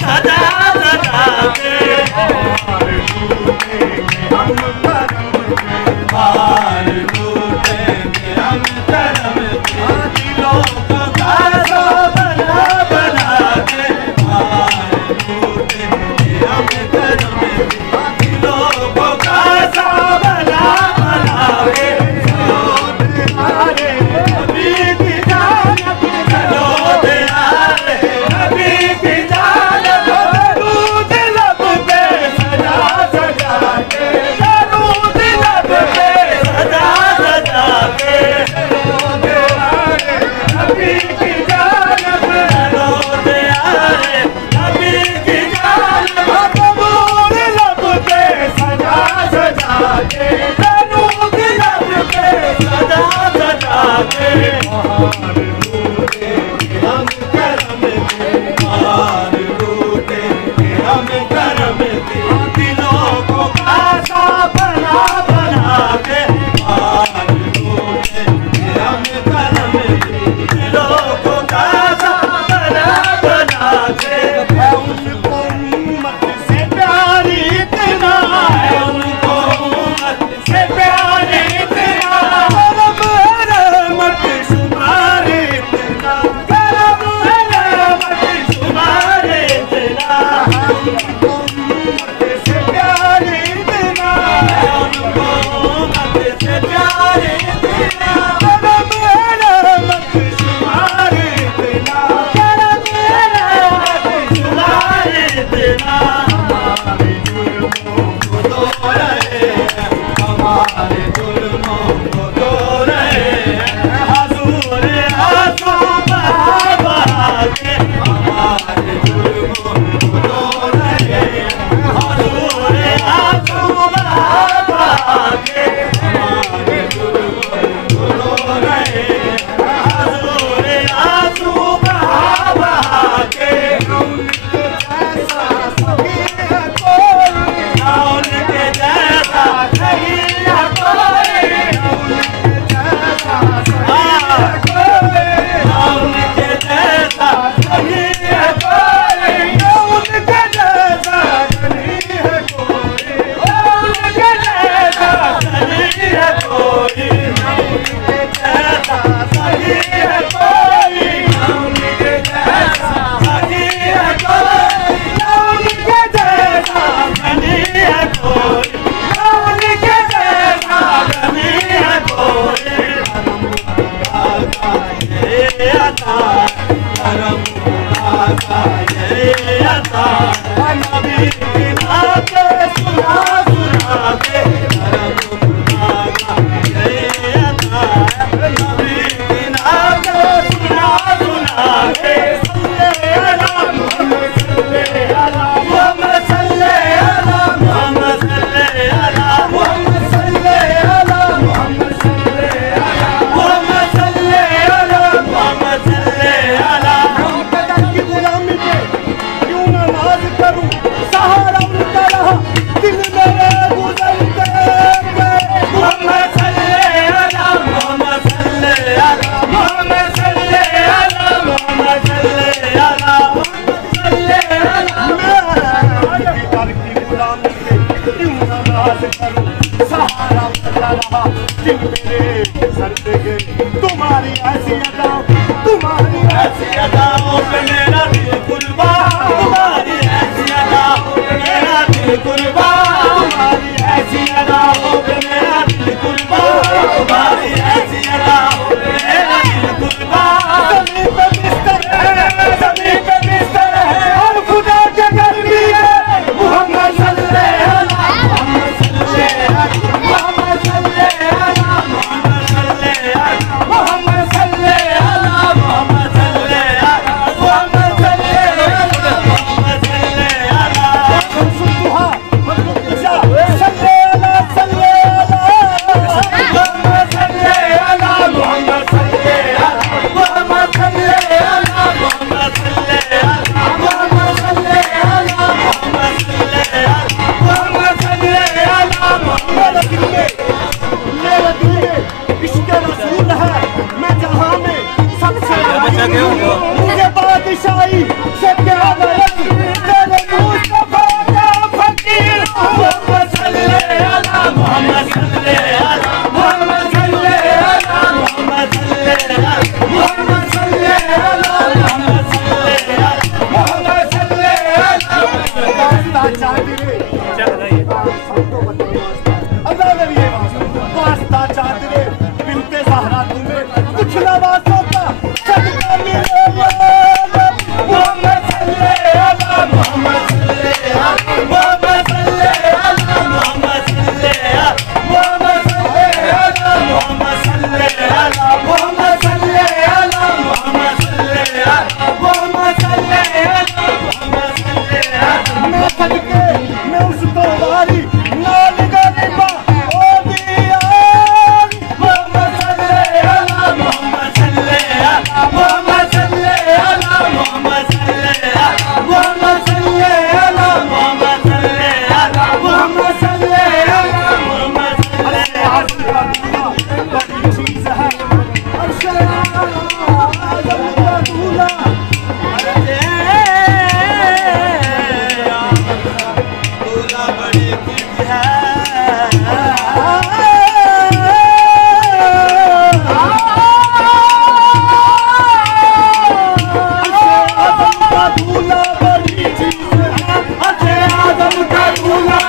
सजा सजा के हार लूटेंगे हम करम के दिलों को कासा बना बना के हार लूटेंगे हम करम के दिलों को कासा बना बना के नबी की जानब चलो दयाले नबी की जानब दरूद लब पे सजा सजा के दरूद लब पे सजा सजा के नबी की जानब चलो दयाले नबी की जानब दरूद लब पे सजा सजा के दरूद लब पे सजा सजा के हार लूटेंगे हम करम के हार लूटेंगे हम करम के दिलों को कासा बना बना के हार लूटेंगे हम करम के दिलों को कासा बना बना के उनको उम्मत से प्यार इतना है उनको उम्मत से प्यार इतना करम रहमत शुमार इतना करम रहमत शुमार इतना उनको उम्मत से प्यार इतना उनको उम्मत से प्यार इतना करम रहमत शुमार इतना करम रहमत शुमार इतना हमारे जुल्मों को धो रहे हैं हमारे जुल्मों को धो रहे हैं हुजूर आंसू बहा बहा के हमारे जुल्मों को धो रहे हैं हुजूर आंसू बहा बहा के हमारे जुल्मों को धो रहे हैं हुजूर आंसू बहा बहा के उनके जैसा सभी है कोई ना उनके जैसा नहीं है कोई ना उनके जैसा सही है कोई ना उनके जैसा सही है कोई ना उनके जैसा नहीं है कोई ना उनके जैसा सही है कोई ना उनके जैसा सही है कोई ना उनके जैसा सही है कोई ना उनके जैसा नहीं है कोई ना उनके जैसा नहीं है कोई ये अता करम खुदा ये अता नबी की बातें सुना सुना के करम खुदा ये अता नबी की बातें सुना सुना के सल्ले अला मुहम्मद सल्ले अला मुहम्मद सल्ले अला मुहम्मद सल्ले अला मुहम्मद सल्ले अला मुहम्मद सल्ले अला मुहम्मद सल्ले अला मुहम्मद सल्ले अला हम कदर की गुलामी पे क्यों ना नाज करूं सहारा उनका रहा दिल मेरे गुजरते गए मुहम्मद सल्ले अला मुहम्मद सल्ले अला मुहम्मद सल्ले अला मुहम्मद सल्ले अला मुहम्मद सल्ले अला मैं कदर की गुलामी पे क्यों ना नाज करूं सहारा उनका रहा दिल मेरे गुजरते गए तुम्हारी ऐसी अदाओं पे मेरा दिल कुर्बान तुम्हारी ऐसी अदाओं पे मेरा दिल कुर्बान तुम्हारी ऐसी अदाओं पे मेरा दिल कुर्बान तुम्हारी ऐसी अदाओं पे मेरा दिल कुर्बान ज़मीन पे बिस्तर है और खुदा के घर भी है मुहम्मद सल्ले अला मुहम्मद सल्ले अला मुहम्मद सल्ले अला मुहम्मद सदके मैं उसको वारी नाल गरीबा ओ दिया मोहम्मद सल्ले अला मोहम्मद सल्ले अला मोहम्मद सल्ले अला मोहम्मद सल्ले अला मोहम्मद सल्ले अला मोहम्मद सल्ले अला मोहम्मद सल्ले अला मोहम्मद सल्ले अला बड़ी चीज है अर्शे आज़म का दूल्हा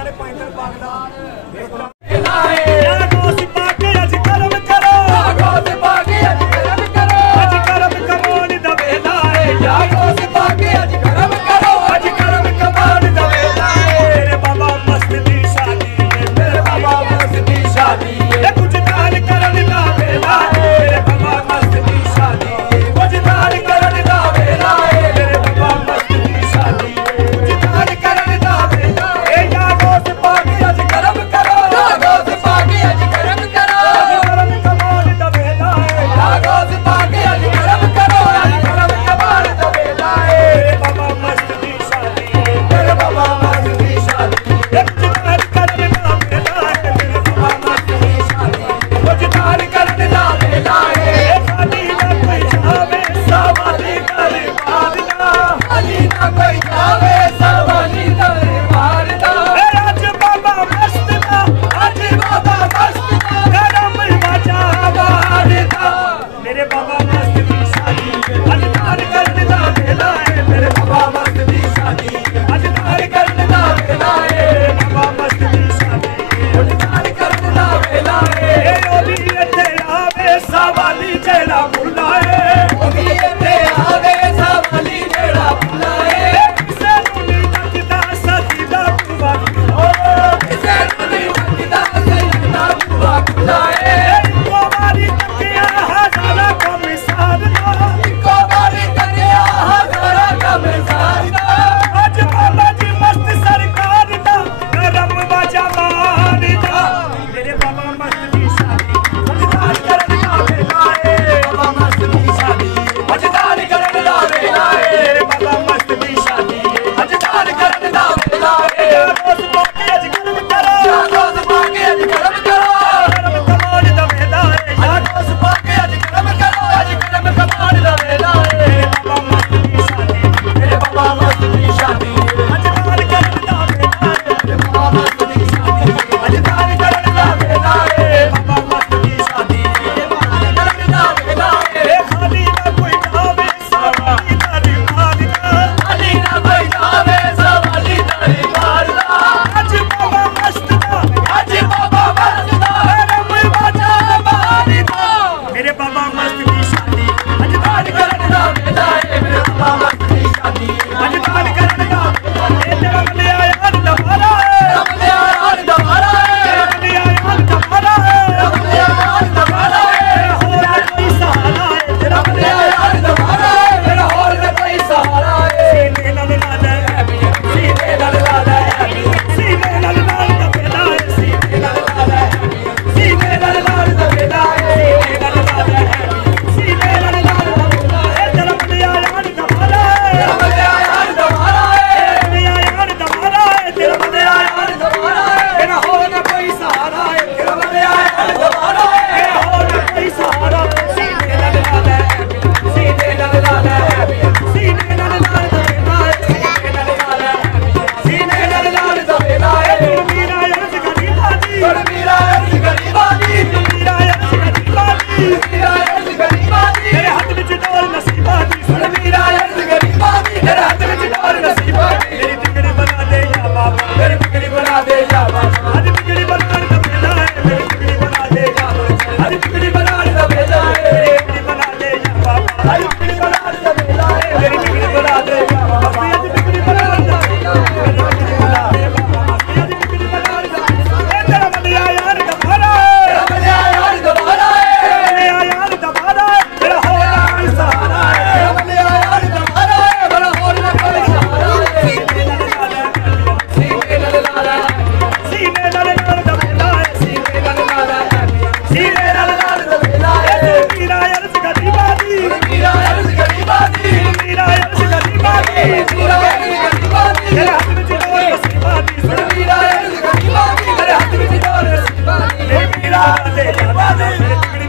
नाले पैंतल पागदा Mira,